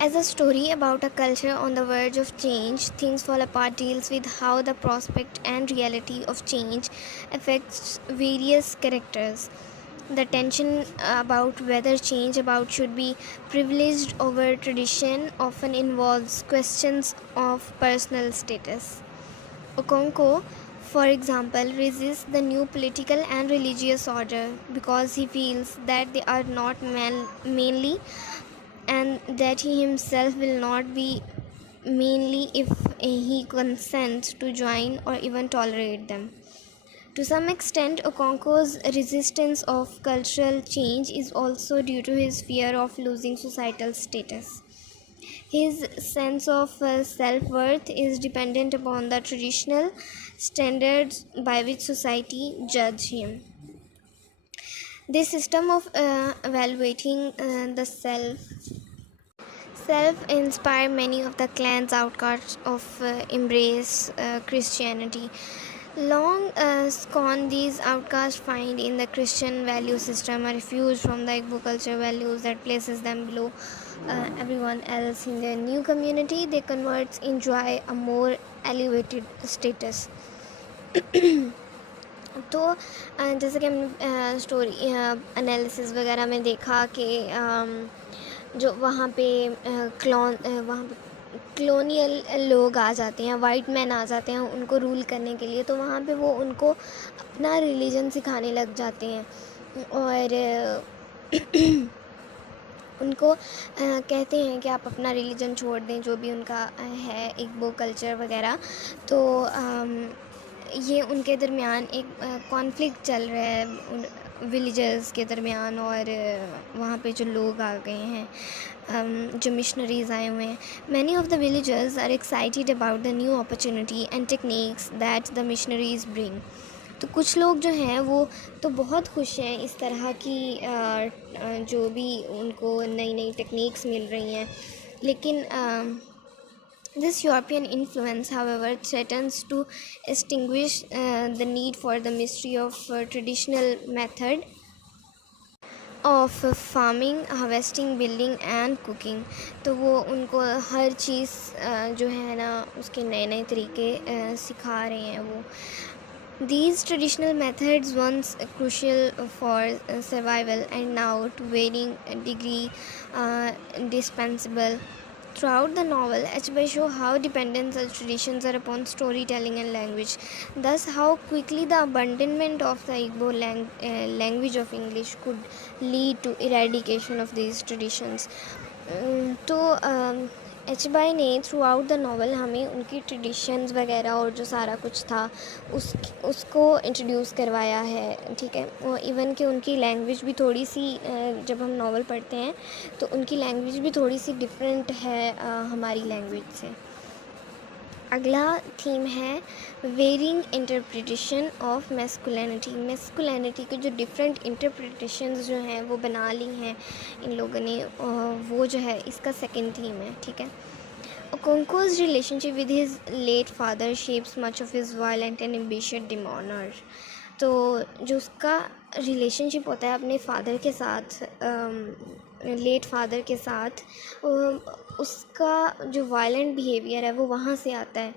As a story about a culture on the verge of change, Things Fall Apart deals with how the prospect and reality of change affects various characters. The tension about whether change about should be privileged over tradition often involves questions of personal status. Okonkwo, for example, resists the new political and religious order because he feels that they are not mainly and that he himself will not be mainly if he consents to join or even tolerate them. To some extent, Okonkwo's resistance of cultural change is also due to his fear of losing societal status. His sense of self worth is dependent upon the traditional standards by which society judge him. This system of evaluating the self inspire many of the clan's outcasts of embrace Christianity. Long scorn these outcasts find in the Christian value system a refuge from the Igbo culture values that places them below everyone else in their new community. They converts enjoy a more elevated status. तो जैसे कि हमने story analysis वगैरह में देखा कि जो वहाँ पे वहाँ पे कलोनियल लोग आ जाते हैं, वाइट मैन आ जाते हैं उनको रूल करने के लिए, तो वहाँ पे वो उनको अपना रिलीजन सिखाने लग जाते हैं और उनको कहते हैं कि आप अपना रिलीजन छोड़ दें जो भी उनका है इग्बो कल्चर वगैरह। तो ये उनके दरमियान एक कॉन्फ्लिक्ट चल रहा है विलेजर्स के दरमियान और वहाँ पे जो लोग आ गए हैं जो मिशनरीज़ आए हुए हैं। Many of the villagers are excited about the new opportunity and techniques that the missionaries bring. तो कुछ लोग जो हैं वो तो बहुत खुश हैं इस तरह की जो भी उनको नई नई टेक्निक्स मिल रही हैं, लेकिन this European influence, however, threatens to extinguish the need for the mystery of traditional method of farming, harvesting, building and cooking. तो वो उनको हर चीज़ जो है ना उसके नए नए तरीके सिखा रहे हैं वो। These traditional methods, once crucial for survival and now to varying degree indispensable. Throughout the novel, H. show how dependent such traditions are upon storytelling and language. Thus, how quickly the abandonment of the Igbo language of English could lead to eradication of these traditions. तो H by ने through out the novel हमें उनकी traditions वगैरह और जो सारा कुछ था उसको इंट्रोड्यूस करवाया है, ठीक है। और इवन कि उनकी लैंग्वेज भी थोड़ी सी जब हम नावल पढ़ते हैं तो उनकी लैंग्वेज भी थोड़ी सी डिफरेंट है हमारी लैंग्वेज से। अगला थीम है वेरिंग इंटरप्रिटेशन ऑफ मेस्कुलिनिटी के जो डिफरेंट इंटरप्रिटेशंस जो हैं वो बना ली हैं इन लोगों ने, वो जो है इसका सेकंड थीम है, ठीक है। Okonkwo's relationship with his late father shapes much of his violent and ambitious demeanor. तो जो उसका रिलेशनशिप होता है अपने फादर के साथ, लेट फादर के साथ, उसका जो वायलेंट बिहेवियर है वो वहाँ से आता है।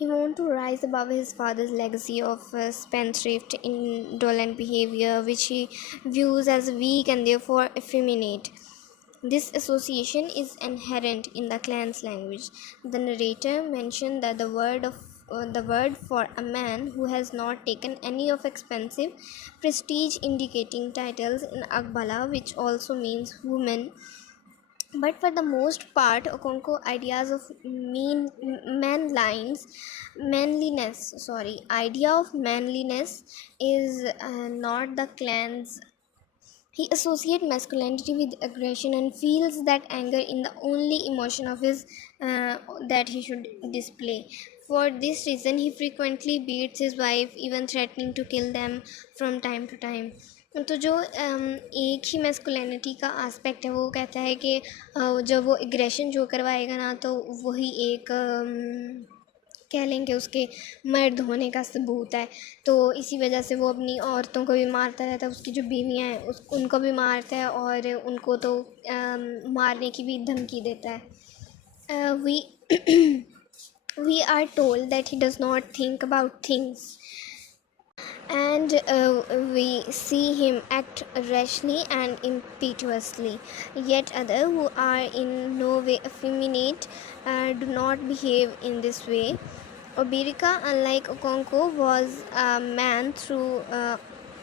He wants to rise above his father's legacy of spendthrift, indolent behavior, which he views as weak and therefore effeminate. This association is inherent in the clan's language. The narrator mentioned that the word for a man who has not taken any of expensive prestige indicating titles in Akbala, which also means woman. But for the most part, Okonkwo ideas of idea of manliness is not the clan's. He associates masculinity with aggression and feels that anger in the only emotion of his that he should display. For this reason, he frequently beats his wife, even threatening to kill them from time to time. तो जो एक ही masculinity का aspect है वो कहता है कि जब वो एग्रेशन जो करवाएगा ना तो वही एक कह लें कि उसके मर्द होने का सबूत है। तो इसी वजह से वो अपनी औरतों को भी मारता रहता है, उसकी जो बीवियाँ हैं उनको भी मारता है और उनको तो मारने की भी धमकी देता है। we are told that he does not think about things, and we see him act rashly and impetuously. Yet others who are in no way effeminate do not behave in this way. Obirika, unlike Okonko, was a man through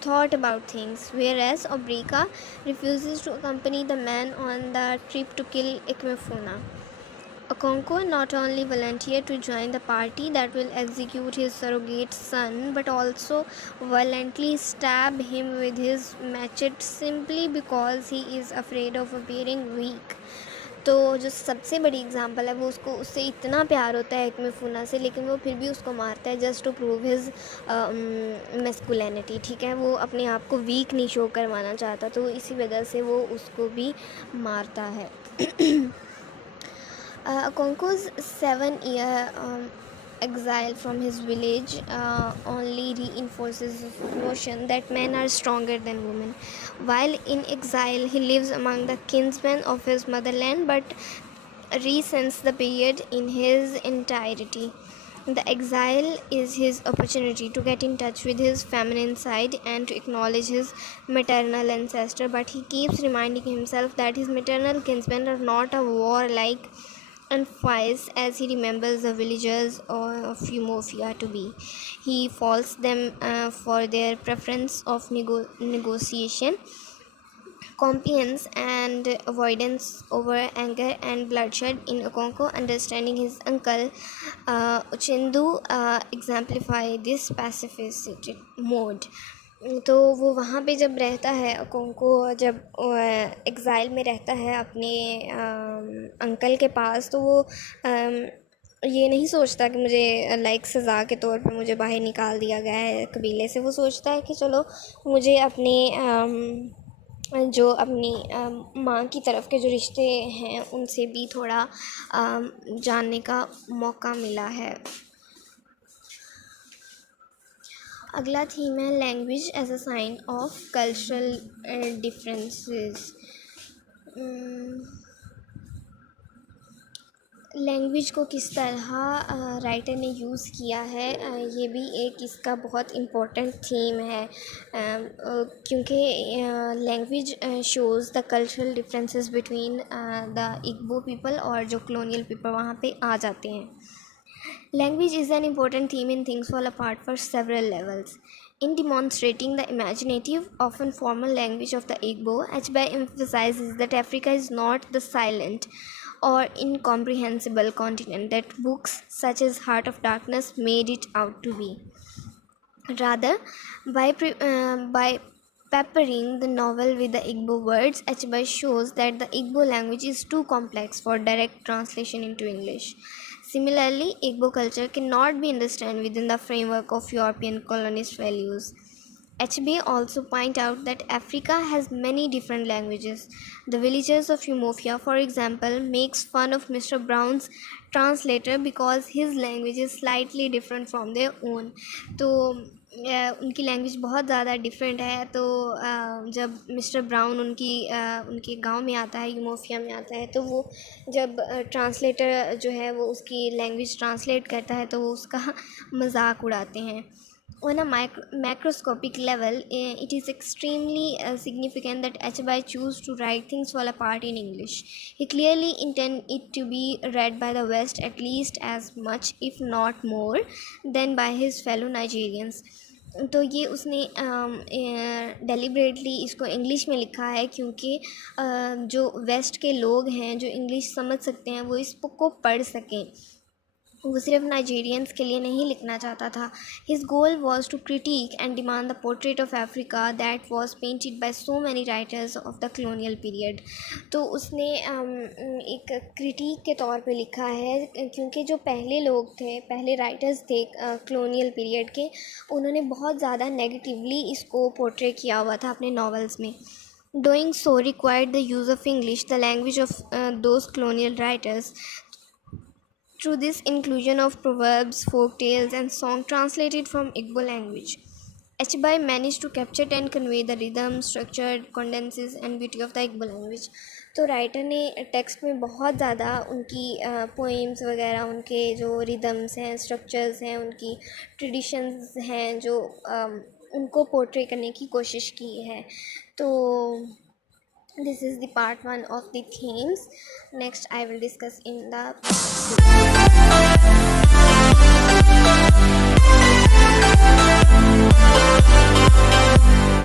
thought about things, whereas Obrika refuses to accompany the man on the trip to kill Ikmefuna. Okonkwo not only volunteered to join the party that will execute his surrogate son, but also violently stab him with his machete simply because he is afraid of appearing weak. तो जो सबसे बड़ी example है वो उससे इतना प्यार होता है इकमेफूना से, लेकिन वो फिर भी उसको मारता है just to prove his masculinity. ठीक है, वो अपने आप को वीक नहीं शो करवाना चाहता, तो इसी वजह से वो उसको भी मारता है। Okonkwo's 7-year exile from his village only reinforces the notion that men are stronger than women. While in exile, he lives among the kinsmen of his motherland but resents the period in his entirety. The exile is his opportunity to get in touch with his feminine side and to acknowledge his maternal ancestor, but he keeps reminding himself that his maternal kinsmen are not a warlike and fierce as he remembers the villagers of Eumofia to be. He faults them for their preference of negotiation, compliance, and avoidance over anger and bloodshed. In Okonkwo, understanding his uncle Uchendu exemplify this pacifist mode. तो वो वहाँ पे जब रहता है ओकोंको, जब exile में रहता है अपने अंकल के पास, तो वो ये नहीं सोचता कि मुझे लाइक सज़ा के तौर पे मुझे बाहर निकाल दिया गया है कबीले से। वो सोचता है कि चलो मुझे अपने जो अपनी माँ की तरफ के जो रिश्ते हैं उनसे भी थोड़ा जानने का मौका मिला है। अगला थीम है language as a sign of cultural differences. Language को किस तरह राइटर ने यूज़ किया है, ये भी एक इसका बहुत इम्पोर्टेंट थीम है, क्योंकि language shows the cultural differences between the Igbo people और जो कॉलोनियल पीपल वहाँ पे आ जाते हैं। Language is an important theme in Things Fall Apart for several levels. In demonstrating the imaginative, often formal language of the Igbo, Achebe emphasizes that Africa is not the silent or incomprehensible continent that books such as Heart of Darkness made it out to be. Rather, by peppering the novel with the Igbo words, Achebe shows that the Igbo language is too complex for direct translation into English. Similarly, Igbo culture cannot be understood within the framework of European colonist values. HB also point out that Africa has many different languages. The villagers of Umofia, for example, makes fun of Mr. Brown's translator because his language is slightly different from their own. तो उनकी language बहुत ज़्यादा different है। तो जब mister brown उनके गांव में आता है, यूमोफिया में आता है, तो वो जब ट्रांसलेटर जो है वो उसकी लैंग्वेज ट्रांसलेट करता है तो वो उसका मजाक उड़ाते हैं। On a macroscopic level, it is extremely significant that Achebe chose to write Things Fall Apart in English. He clearly intended it to be read by the West at least as much, if not more, than by his fellow Nigerians. तो ये उसने deliberately इसको English में लिखा है क्योंकि जो waste के लोग हैं जो इंग्लिश समझ सकते हैं वो इसको पढ़ सकें। वो सिर्फ नाइजीरियंस के लिए नहीं लिखना चाहता था। His goal was to critic and demand the portrait of Africa that was painted by so many writers of the colonial period. तो उसने एक क्रिटिक के तौर पे लिखा है क्योंकि जो पहले लोग थे, पहले राइटर्स थे कॉलोनियल पीरियड के, उन्होंने बहुत ज़्यादा नेगेटिवली इसको पोर्ट्रे किया हुआ था अपने नॉवेल्स में। Doing so required the use of English, the language of those colonial writers. through this inclusion of proverbs, folk tales, and song translated from Igbo language. HBI managed to capture and convey the rhythm, structure, condenses and beauty of the Igbo language. तो writer ने text में बहुत ज़्यादा उनकी poems वगैरह, उनके जो rhythms हैं, स्ट्रक्चर्स हैं, उनकी ट्रेडिशंस हैं, जो उनको पोर्ट्रे करने की कोशिश की है. तो this is the part 1 of the themes. Next I will discuss in the